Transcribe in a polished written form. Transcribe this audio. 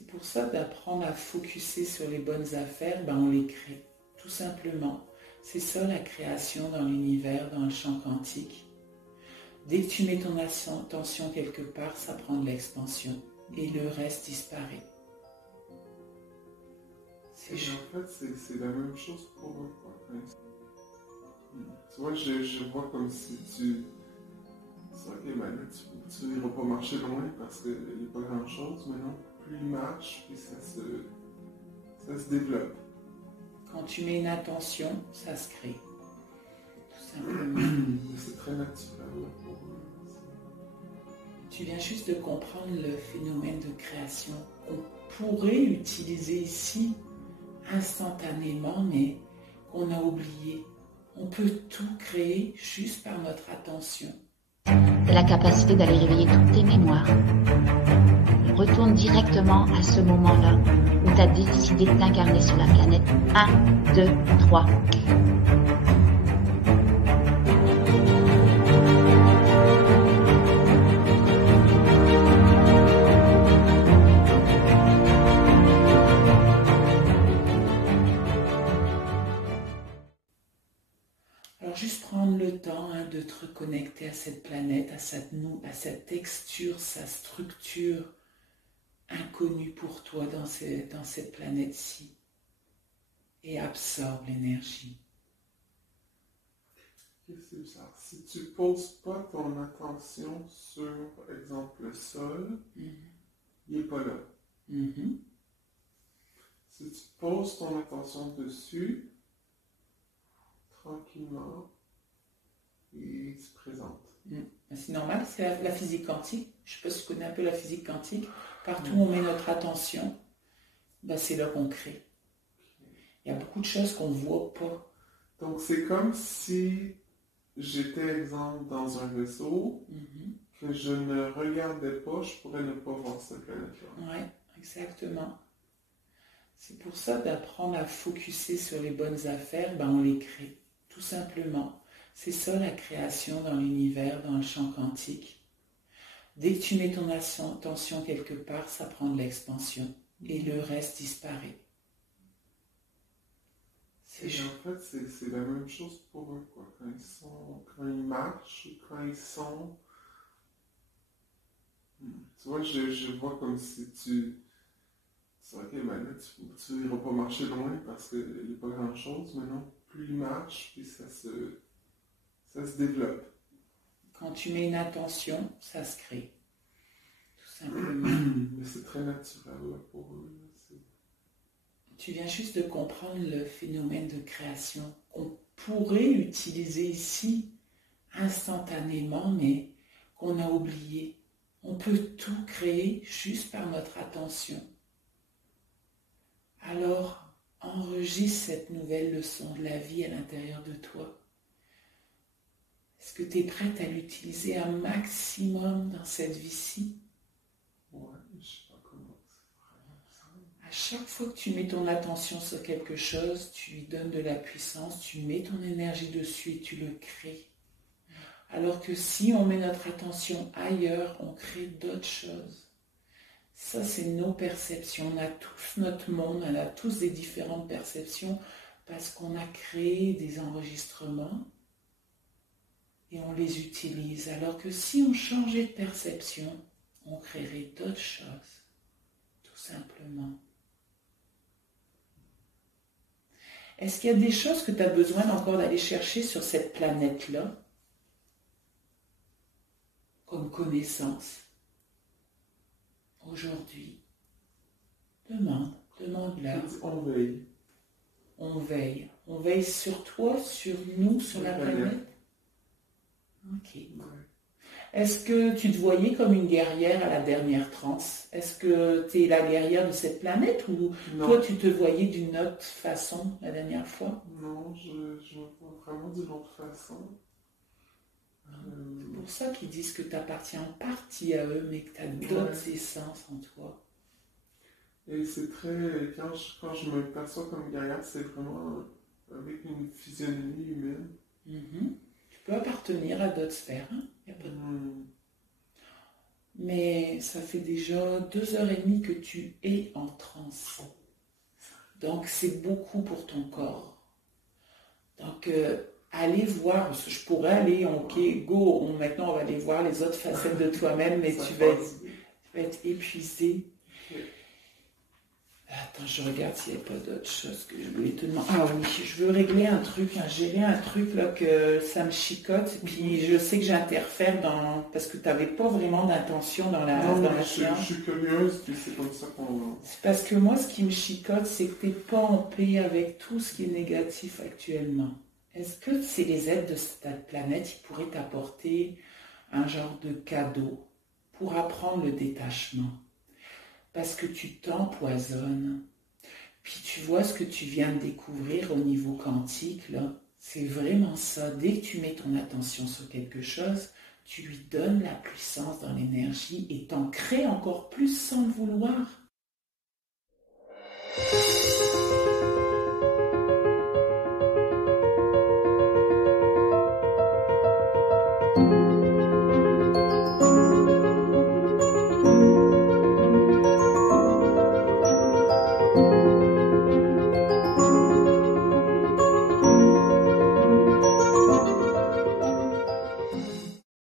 C'est pour ça d'apprendre à focuser sur les bonnes affaires, on les crée, tout simplement. C'est ça la création dans l'univers, dans le champ quantique. Dès que tu mets ton attention quelque part, ça prend de l'expansion et le reste disparaît. En fait, c'est la même chose pour eux. Tu vois, je vois comme si tu... C'est ok, mais là, tu n'iras pas marcher loin parce qu'il n'y a pas grand-chose, mais non, plus il marche, puis ça se développe. Quand tu mets une attention, ça se crée. Tout simplement. C'est très naturel pour eux. Tu viens juste de comprendre le phénomène de création qu'on pourrait utiliser ici instantanément, mais qu'on a oublié. On peut tout créer juste par notre attention. C'est la capacité d'aller réveiller toutes tes mémoires. Retourne directement à ce moment-là où tu as décidé de t'incarner sur la planète. 1, 2, 3. Alors juste prendre le temps de te reconnecter à cette planète, à cette texture, sa structure inconnue pour toi dans cette planète-ci. Et absorbe l'énergie. Qu'est-ce que c'est ça? Si tu ne poses pas ton attention sur, exemple, le sol, il n'est pas là. Si tu poses ton attention dessus, tranquillement, il se présente. C'est normal, c'est la physique quantique. Je ne sais pas si tu connais un peu la physique quantique. Partout où on met notre attention, c'est là qu'on crée. Il y a beaucoup de choses qu'on ne voit pas. Donc c'est comme si j'étais, exemple, dans un vaisseau, que je ne regardais pas, je pourrais ne pas voir cette planète-là. Oui, exactement. C'est pour ça d'apprendre à focuser sur les bonnes affaires, on les crée, tout simplement. C'est ça la création dans l'univers, dans le champ quantique. Dès que tu mets ton attention quelque part, ça prend de l'expansion et le reste disparaît. En fait, c'est la même chose pour eux, quoi. Quand ils marchent, quand ils sont... Tu vois, je vois comme si tu... C'est ok, mais là, tu n'iras pas marcher loin parce qu'il n'y a pas grand-chose, mais non, plus il marche, puis ça se développe. Quand tu mets une attention, ça se crée. Tout simplement. Mais c'est très naturel là, pour eux. Tu viens juste de comprendre le phénomène de création qu'on pourrait utiliser ici instantanément, mais qu'on a oublié. On peut tout créer juste par notre attention. Alors, enregistre cette nouvelle leçon de la vie à l'intérieur de toi. Est-ce que tu es prête à l'utiliser un maximum dans cette vie-ci? Ouais, je sais pas comment ça. À chaque fois que tu mets ton attention sur quelque chose, tu lui donnes de la puissance, tu mets ton énergie dessus et tu le crées. Alors que si on met notre attention ailleurs, on crée d'autres choses. Ça, c'est nos perceptions. On a tous notre monde, on a tous des différentes perceptions parce qu'on a créé des enregistrements et on les utilise. Alors que si on changeait de perception, on créerait d'autres choses, tout simplement. Est-ce qu'il y a des choses que tu as besoin encore d'aller chercher sur cette planète-là, comme connaissance? Aujourd'hui, demande-leur. On veille. On veille sur toi, sur nous, sur la planète. Ok. Ouais. Est-ce que tu te voyais comme une guerrière à la dernière transe? Est-ce que tu es la guerrière de cette planète ou Non. toi tu te voyais d'une autre façon la dernière fois? Non, je me vois vraiment d'une autre façon. C'est pour ça qu'ils disent que tu appartiens en partie à eux, mais que tu as d'autres essences en toi. Et c'est très... Quand je me perçois comme guerrière, c'est vraiment avec une physionomie humaine. Tu peux appartenir à d'autres sphères, hein? Y a pas de... Mais ça fait déjà 2h30 que tu es en transe. Donc, c'est beaucoup pour ton corps. Donc, allez voir, je pourrais aller, ok, go, maintenant on va aller voir les autres facettes de toi-même, mais tu vas être épuisé. Attends, je regarde s'il n'y a pas d'autre chose que je voulais te demander. Ah oui, je veux régler un truc, gérer un truc là que ça me chicote, puis je sais que j'interfère parce que tu n'avais pas vraiment d'intention dans la séance. Je suis curieuse, puis c'est comme ça qu'on... C'est parce que moi, ce qui me chicote, c'est que tu n'es pas en paix avec tout ce qui est négatif actuellement. Est-ce que c'est les êtres de cette planète qui pourraient t'apporter un genre de cadeau pour apprendre le détachement? Parce que tu t'empoisonnes. Puis tu vois ce que tu viens de découvrir au niveau quantique, là, c'est vraiment ça. Dès que tu mets ton attention sur quelque chose, tu lui donnes la puissance dans l'énergie et t'en crées encore plus sans le vouloir.